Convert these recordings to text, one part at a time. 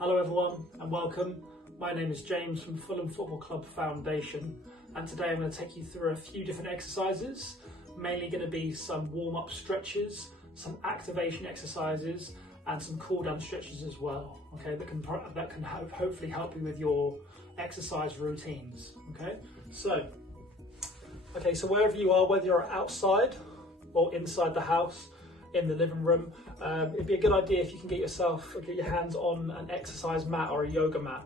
Hello everyone and welcome. My name is James from Fulham Football Club Foundation, and today I'm going to take you through a few different exercises, mainly going to be some warm-up stretches, some activation exercises and some cool-down stretches as well, okay, that can hopefully help you with your exercise routines. So wherever you are, whether you're outside or inside the house, in the living room, it'd be a good idea if you can get your hands on an exercise mat or a yoga mat,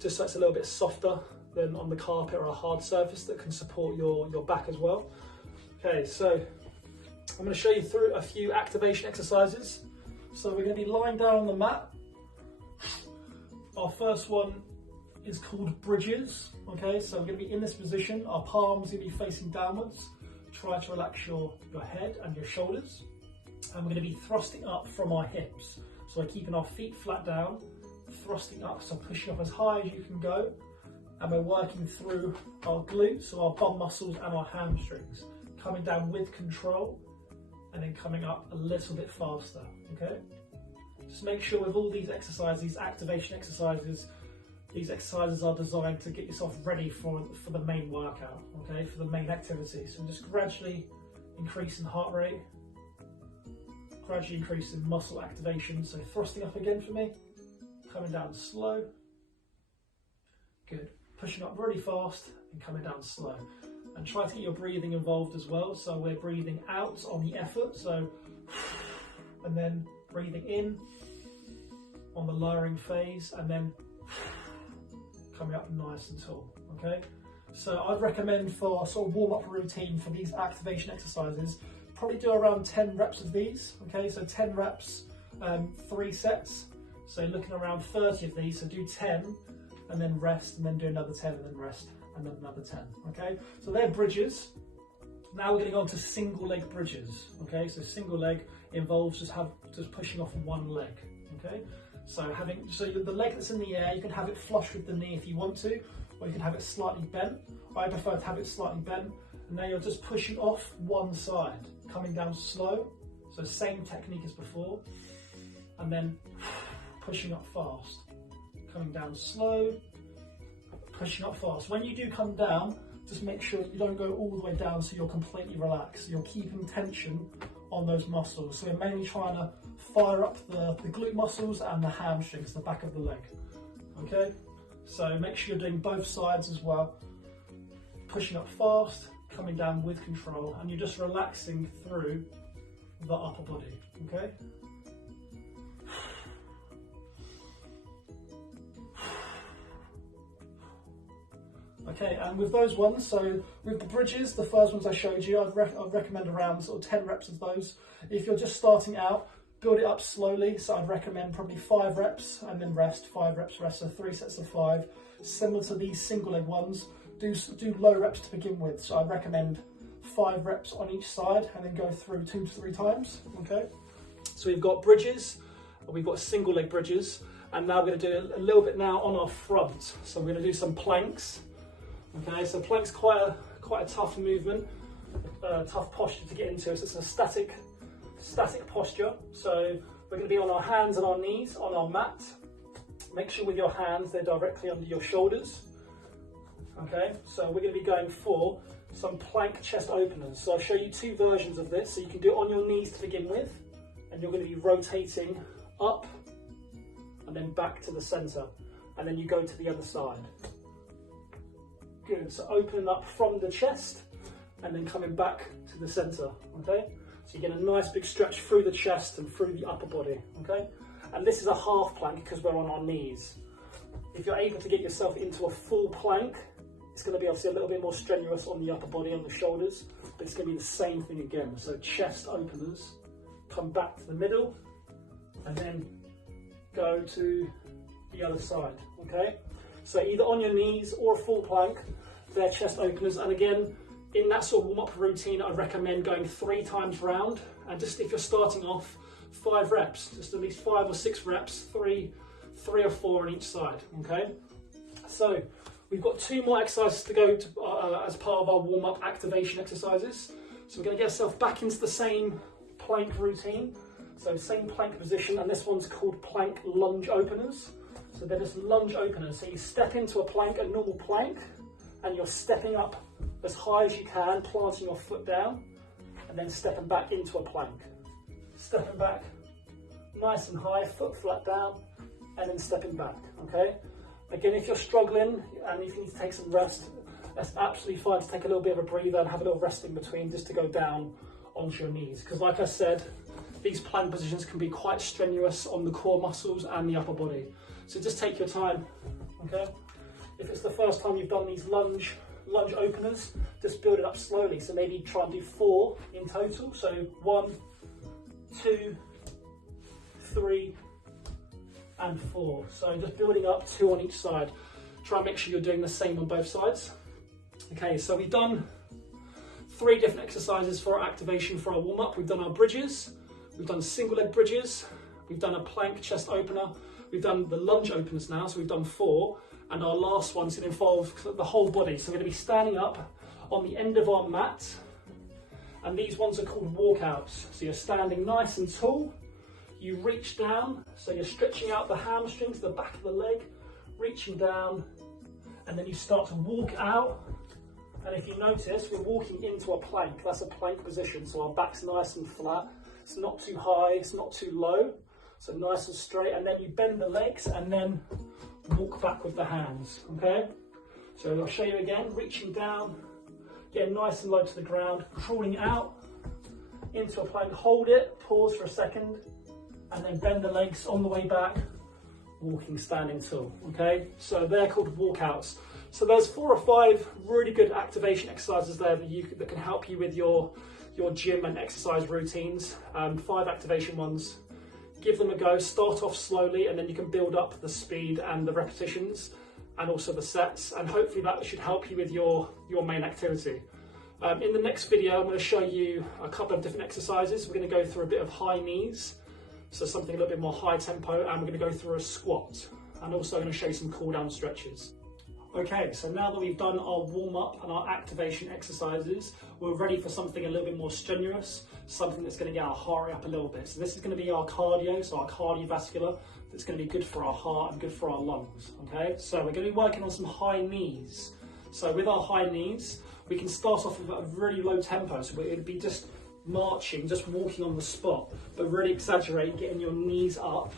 just so it's a little bit softer than on the carpet or a hard surface that can support your back as well. Okay, so I'm going to show you through a few activation exercises. So we're going to be lying down on the mat. Our first one is called bridges. Okay, so we're going to be in this position. Our palms are going to be facing downwards. Try to relax your head and your shoulders. And we're going to be thrusting up from our hips. So we're keeping our feet flat down, thrusting up, so pushing up as high as you can go. And we're working through our glutes, so our bum muscles and our hamstrings. Coming down with control and then coming up a little bit faster, okay? Just make sure with all these exercises, these activation exercises, these exercises are designed to get yourself ready for the main workout, okay? For the main activity. So just gradually increasing heart rate, gradually increasing muscle activation. So thrusting up again for me, coming down slow. Good. Pushing up really fast and coming down slow. And try to get your breathing involved as well. So we're breathing out on the effort. So, and then breathing in on the lowering phase, and then coming up nice and tall, okay? So I'd recommend for a sort of warm-up routine for these activation exercises, probably do around 10 reps of these, okay? So 10 reps, 3 sets. So looking around 30 of these, so do 10 and then rest, and then do another 10 and then rest, and then another 10, okay? So they're bridges. Now we're going to go on to single leg bridges, okay? So single leg involves just pushing off one leg, okay? So the leg that's in the air, you can have it flush with the knee if you want to, or you can have it slightly bent. I prefer to have it slightly bent. And now you're just pushing off one side, coming down slow. So same technique as before. And then pushing up fast, coming down slow, pushing up fast. When you do come down, just make sure you don't go all the way down so you're completely relaxed. You're keeping tension on those muscles. So you're mainly trying to fire up the glute muscles and the hamstrings, the back of the leg. Okay? So make sure you're doing both sides as well. Pushing up fast, coming down with control, and you're just relaxing through the upper body, okay? Okay, and with those ones, so with the bridges, the first ones I showed you, I'd recommend around sort of 10 reps of those. If you're just starting out, build it up slowly, so I'd recommend probably 5 reps and then rest, 5 reps rest, so 3 sets of 5. Similar to these single leg ones, do low reps to begin with, so I recommend 5 reps on each side and then go through 2 to 3 times, okay? So we've got bridges, we've got single leg bridges, and now we're going to do a little bit now on our front. So we're going to do some planks, okay? So planks quite a tough movement, tough posture to get into. So it's a static posture. So we're going to be on our hands and our knees on our mat. Make sure with your hands they're directly under your shoulders. Okay, so we're going to be going for some plank chest openers. So I'll show you 2 versions of this. So you can do it on your knees to begin with, and you're going to be rotating up and then back to the center, and then you go to the other side. Good, so opening up from the chest and then coming back to the center, okay? So you get a nice big stretch through the chest and through the upper body, okay? And this is a half plank because we're on our knees. If you're able to get yourself into a full plank, it's going to be obviously a little bit more strenuous on the upper body, on the shoulders, but it's going to be the same thing again. So chest openers, come back to the middle, and then go to the other side, okay? So either on your knees or a full plank, they're chest openers. And again, in that sort of warm-up routine, I recommend going 3 times round. And just if you're starting off, 5 reps, just at least 5 or 6 reps, 3 or 4 on each side, okay? So we've got 2 more exercises to go to as part of our warm-up activation exercises. So we're going to get ourselves back into the same plank routine. So same plank position, and this one's called plank lunge openers. So they're just lunge openers. So you step into a plank, a normal plank, and you're stepping up as high as you can, planting your foot down, and then stepping back into a plank. Stepping back nice and high, foot flat down, and then stepping back, okay? Again, if you're struggling and if you need to take some rest, that's absolutely fine to take a little bit of a breather and have a little rest in between just to go down onto your knees. Because like I said, these plank positions can be quite strenuous on the core muscles and the upper body. So just take your time, okay? If it's the first time you've done these lunge openers, just build it up slowly. So maybe try and do 4 in total. So 1, 2, 3, and 4. So just building up 2 on each side. Try and make sure you're doing the same on both sides. Okay, so we've done 3 different exercises for our activation for our warm-up. We've done our bridges, we've done single leg bridges, we've done a plank chest opener, we've done the lunge openers now, so we've done 4, and our last one's going to involve the whole body. So we're going to be standing up on the end of our mat, and these ones are called walkouts. So you're standing nice and tall, you reach down, so you're stretching out the hamstrings, the back of the leg, reaching down, and then you start to walk out. And if you notice, we're walking into a plank. That's a plank position, so our back's nice and flat. It's not too high, it's not too low. So nice and straight, and then you bend the legs and then walk back with the hands, okay? So I'll show you again, reaching down, getting nice and low to the ground, crawling out into a plank, hold it, pause for a second, and then bend the legs on the way back, walking, standing tall, okay? So they're called walkouts. So there's 4 or 5 really good activation exercises there that can help you with your gym and exercise routines. 5 activation ones. Give them a go, start off slowly, and then you can build up the speed and the repetitions and also the sets, and hopefully that should help you with your main activity. In the next video, I'm going to show you a couple of different exercises. We're going to go through a bit of high knees, so something a little bit more high tempo, and we're going to go through a squat, and also going to show you some cool down stretches. Okay, so now that we've done our warm-up and our activation exercises, we're ready for something a little bit more strenuous, something that's going to get our heart rate up a little bit. So this is going to be our cardio, so our cardiovascular, that's going to be good for our heart and good for our lungs, okay? So we're going to be working on some high knees. So with our high knees, we can start off with a really low tempo, so it'd be just marching, just walking on the spot, but really exaggerate, getting your knees up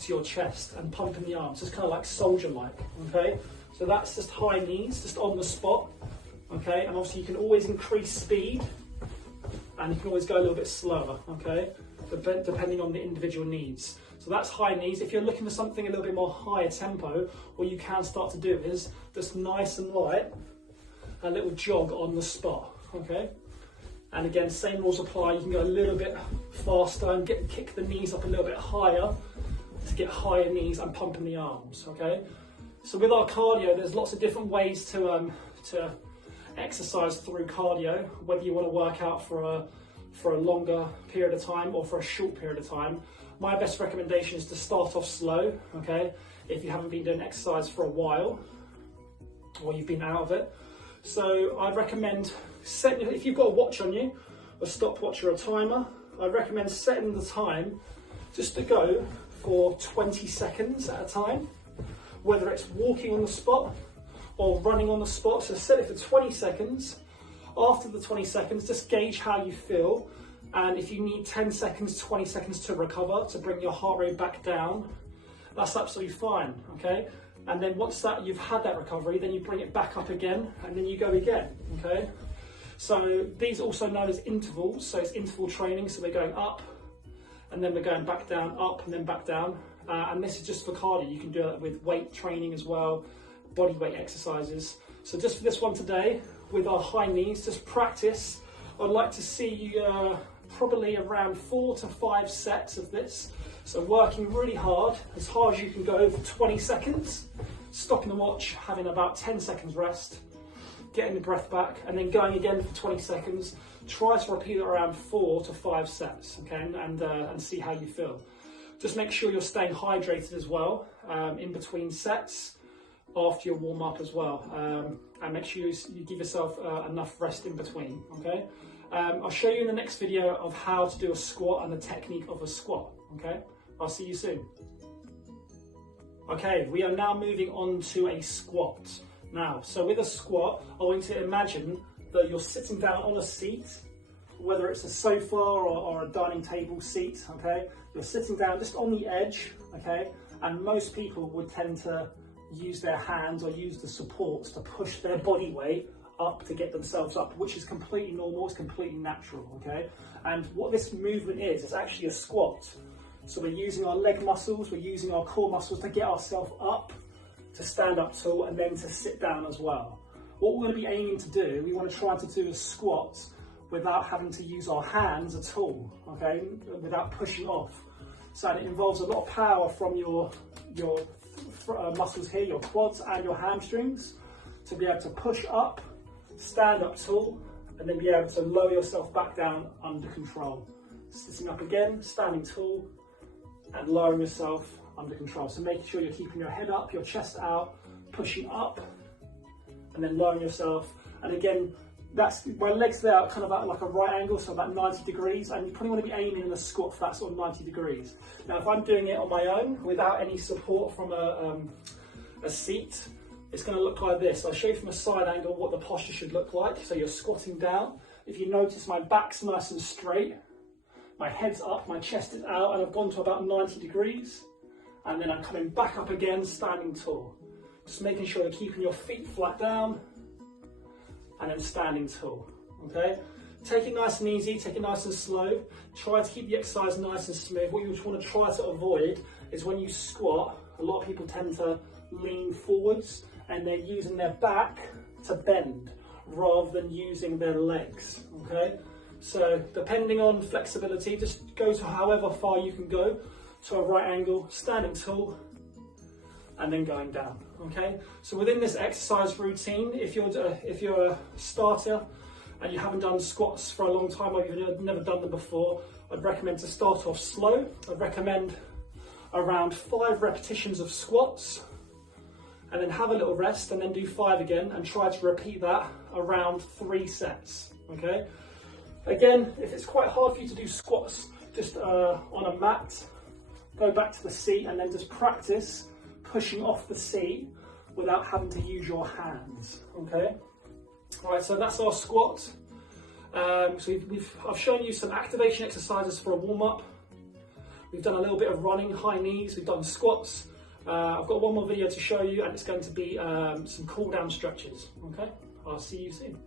to your chest and pumping the arms, just kind of like soldier-like, okay? So that's just high knees, just on the spot, okay? And obviously you can always increase speed, and you can always go a little bit slower, okay? Depending on the individual needs. So that's high knees. If you're looking for something a little bit more higher tempo, what you can start to do is just nice and light, a little jog on the spot, okay? And again, same rules apply. You can go a little bit faster and kick the knees up a little bit higher to get higher knees and pumping the arms, okay? So with our cardio, there's lots of different ways to exercise through cardio, whether you want to work out for a longer period of time or for a short period of time. My best recommendation is to start off slow, okay? If you haven't been doing exercise for a while, or you've been out of it. So I'd recommend setting, if you've got a watch on you, a stopwatch or a timer, I'd recommend setting the time just to go for 20 seconds at a time, whether it's walking on the spot or running on the spot. So set it for 20 seconds. After the 20 seconds, just gauge how you feel. And if you need 10 seconds, 20 seconds to recover, to bring your heart rate back down, that's absolutely fine, okay? And then once that you've had that recovery, then you bring it back up again, and then you go again, okay? So these are also known as intervals, so it's interval training, so we're going up, and then we're going back down, up, and then back down. And this is just for cardio. You can do it with weight training as well, body weight exercises. So just for this one today, with our high knees, just practice. I'd like to see you probably around 4 to 5 sets of this. So working really hard as you can go for 20 seconds, stopping the watch, having about 10 seconds rest, getting the breath back, and then going again for 20 seconds. Try to repeat it around 4 to 5 sets, okay, and see how you feel. Just make sure you're staying hydrated as well in between sets, after your warm up as well, and make sure you give yourself enough rest in between, okay? I'll show you in the next video of how to do a squat and the technique of a squat, okay? I'll see you soon. Okay, we are now moving on to a squat. Now, so with a squat, I want you to imagine that you're sitting down on a seat, whether it's a sofa or a dining table seat, okay? You're sitting down just on the edge, okay? And most people would tend to use their hands or use the supports to push their body weight up to get themselves up, which is completely normal, it's completely natural, okay? And what this movement is, it's actually a squat. So we're using our leg muscles, we're using our core muscles to get ourselves up, to stand up tall, and then to sit down as well. What we're going to be aiming to do, we want to try to do a squat without having to use our hands at all, okay? Without pushing off. So it involves a lot of power from your muscles here, your quads and your hamstrings, to be able to push up, stand up tall, and then be able to lower yourself back down under control. Sitting up again, standing tall, and lowering yourself under control. So making sure you're keeping your head up, your chest out, pushing up, and then lowering yourself. And again, that's my legs there are kind of at like a right angle, so about 90 degrees, and you probably want to be aiming in a squat for that sort of 90 degrees. Now, if I'm doing it on my own, without any support from a seat, it's going to look like this. I'll show you from a side angle what the posture should look like. So you're squatting down. If you notice, my back's nice and straight, my head's up, my chest is out, and I've gone to about 90 degrees. And then I'm coming back up again, standing tall. Just making sure you're keeping your feet flat down, and then standing tall, okay? Take it nice and easy, take it nice and slow. Try to keep the exercise nice and smooth. What you just want to try to avoid is when you squat, a lot of people tend to lean forwards and they're using their back to bend rather than using their legs, okay? So depending on flexibility, just go to however far you can go to a right angle, standing tall, and then going down, okay? So within this exercise routine, if you're a starter and you haven't done squats for a long time or you've never done them before, I'd recommend to start off slow. I'd recommend around 5 repetitions of squats, and then have a little rest, and then do 5 again, and try to repeat that around 3 sets, okay? Again, if it's quite hard for you to do squats just on a mat, go back to the seat and then just practice pushing off the seat without having to use your hands, okay? All right, so that's our squat. So I've shown you some activation exercises for a warm-up. We've done a little bit of running, high knees, we've done squats. I've got one more video to show you, and it's going to be some cool-down stretches, okay? I'll see you soon.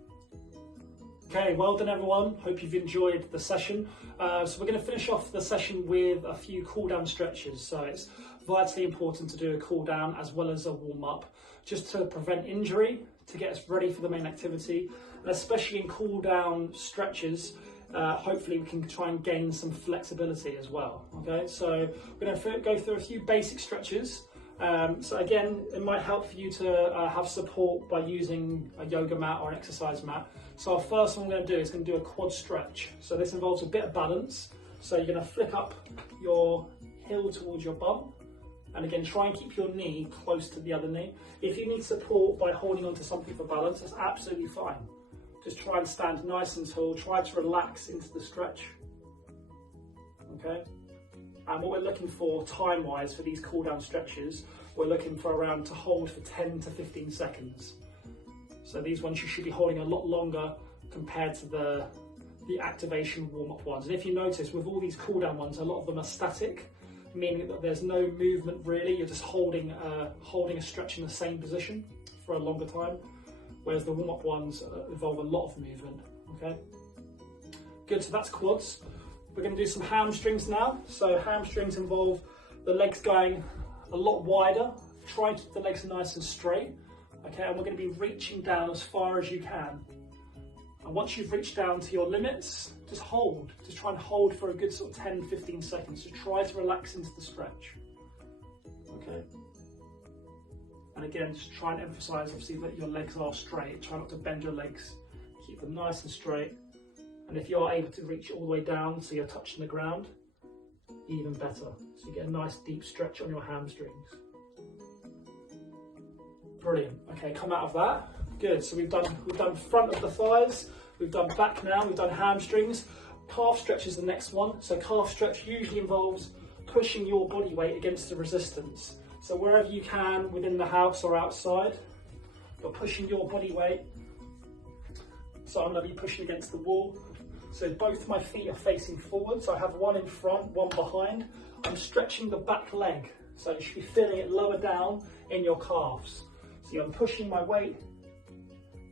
Okay, well done everyone. Hope you've enjoyed the session. So we're going to finish off the session with a few cool-down stretches. So it's vitally important to do a cool-down as well as a warm-up, just to prevent injury, to get us ready for the main activity, and especially in cool-down stretches, hopefully we can try and gain some flexibility as well. Okay, so we're going to go through a few basic stretches. So again, it might help for you to have support by using a yoga mat or an exercise mat. So our first one we're going to do is going to do a quad stretch. So this involves a bit of balance. So you're going to flick up your heel towards your bum, and again try and keep your knee close to the other knee. If you need support by holding onto something for balance, that's absolutely fine. Just try and stand nice and tall, try to relax into the stretch, okay? And what we're looking for time-wise for these cool-down stretches, we're looking for around to hold for 10 to 15 seconds. So these ones you should be holding a lot longer compared to the activation warm-up ones. And if you notice, with all these cool-down ones, a lot of them are static, meaning that there's no movement really. You're just holding a stretch in the same position for a longer time, whereas the warm-up ones involve a lot of movement, okay? Good, so that's quads. We're going to do some hamstrings now. So hamstrings involve the legs going a lot wider. Try to keep the legs nice and straight, okay? And we're going to be reaching down as far as you can. And once you've reached down to your limits, just hold. Just try and hold for a good sort of 10, 15 seconds. So try to relax into the stretch, okay? And again, just try and emphasize, obviously, that your legs are straight. Try not to bend your legs. Keep them nice and straight. And if you are able to reach all the way down so you're touching the ground, even better. So you get a nice deep stretch on your hamstrings. Brilliant. Okay, come out of that. Good. So we've done front of the thighs, we've done back now, we've done hamstrings. Calf stretch is the next one. So calf stretch usually involves pushing your body weight against the resistance. So wherever you can, within the house or outside, you're pushing your body weight. So I'm going to be pushing against the wall. So both my feet are facing forward. So I have one in front, one behind. I'm stretching the back leg. So you should be feeling it lower down in your calves. So I'm pushing my weight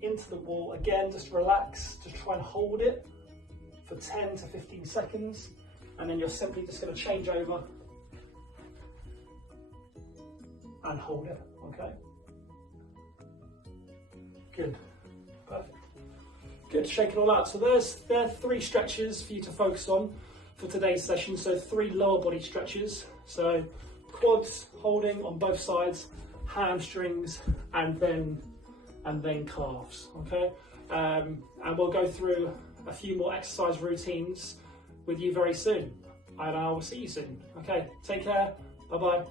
into the wall. Again, just relax, just try and hold it for 10 to 15 seconds. And then you're simply just going to change over and hold it, okay? Good, perfect. Good, shake it all out. So there are 3 stretches for you to focus on for today's session. So 3 lower body stretches. So quads, holding on both sides, hamstrings, and then calves, okay? And we'll go through a few more exercise routines with you very soon. And I will see you soon. Okay, take care, bye-bye.